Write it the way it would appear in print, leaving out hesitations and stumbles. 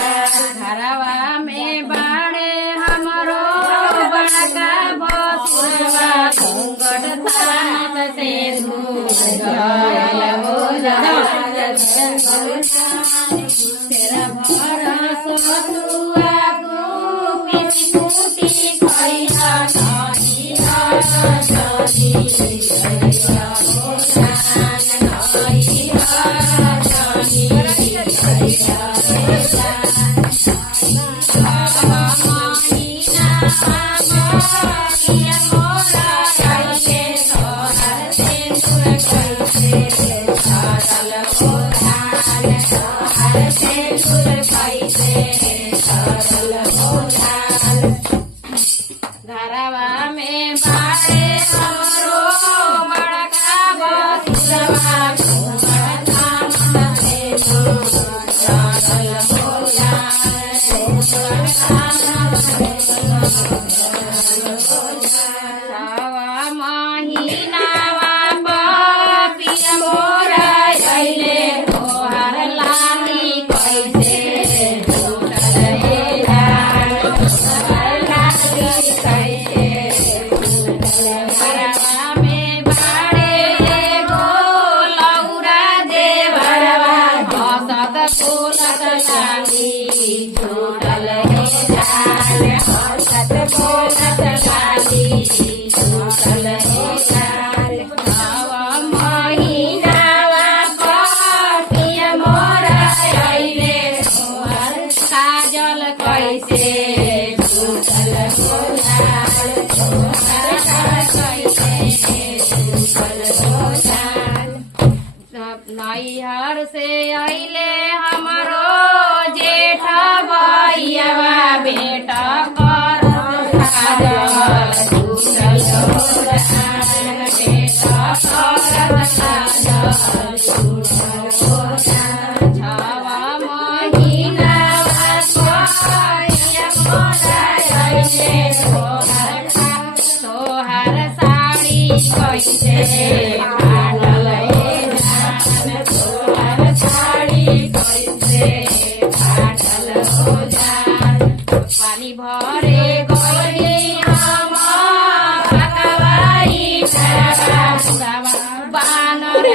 घरवा में बाड़े हमरो बड़का बसुरवा घूंघट तान से झरल हो तेरा भरस तुआ पिसी कुटी खैया नहीं घरवा में बाड़े हमरो बड़का बसुरवा महीनावा पिया मोरा अइले तोहर लाली कैसे नैहर से अइले हमरो जेठ भैया बेटा कर तोहर साड़ी कैसे पानी भरे गई हम बानर